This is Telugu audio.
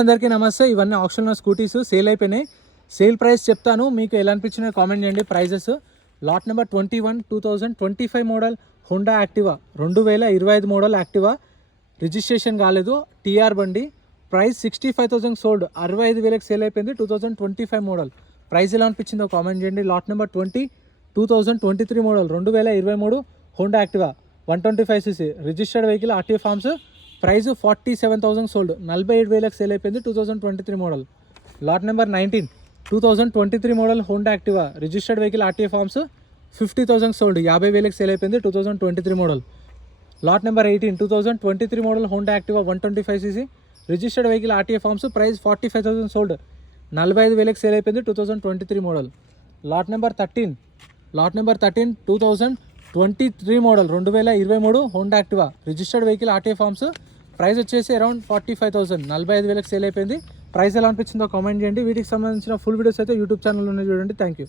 అందరికీ నమస్తే. ఇవన్నీ ఆప్షనల్ స్కూటీస్ సేల్ అయిపోయినాయి. సేల్ ప్రైస్ చెప్తాను, మీకు ఎలా అనిపించినాయో కామెంట్ చేయండి. Prices lot number 21 2025 model Honda Activa, 2025 model Activa, registration కాలేదు, టీఆర్ బండి. ప్రైస్ 65,000 సోల్డ్, 65,000కి సేల్ అయిపోయింది. 2025 మోడల్. ప్రైస్ ఎలా అనిపించిందో కామెంట్ చేయండి. Lot number 20 2023 model 2023 Honda Activa, 125cc, registered vehicle, RTO forms. Price 47,000 sold, 47,000కి సేల్ అయిపోయింది. 2023 model. Lot number 19 2023 model Honda Activa, registered vehicle, RTO forms, 50,000 sold, 50,000కి సేల్ అయిపోయింది. 2023 model. Lot number 18 2023 model Honda Activa, 125cc, registered vehicle, RTO forms. Price 45,000 sold, 45,000కి సేల్ అయిపోయింది. 2023 model. Lot number 13 2023 model 2023 Honda Activa, registered vehicle, RTO forms. Price వచ్చేసి అరౌండ్ 45,000, 45,000కి సేల్ అయిపోయింది. ప్రైస్ ఎలా అనిపించిందో కామెంట్ చేయండి. వీటికి సంబంధించిన ఫుల్ వీడియోస్ అయితే యూట్యూబ్ ఛానల్లోనే చూడండి. Thank you.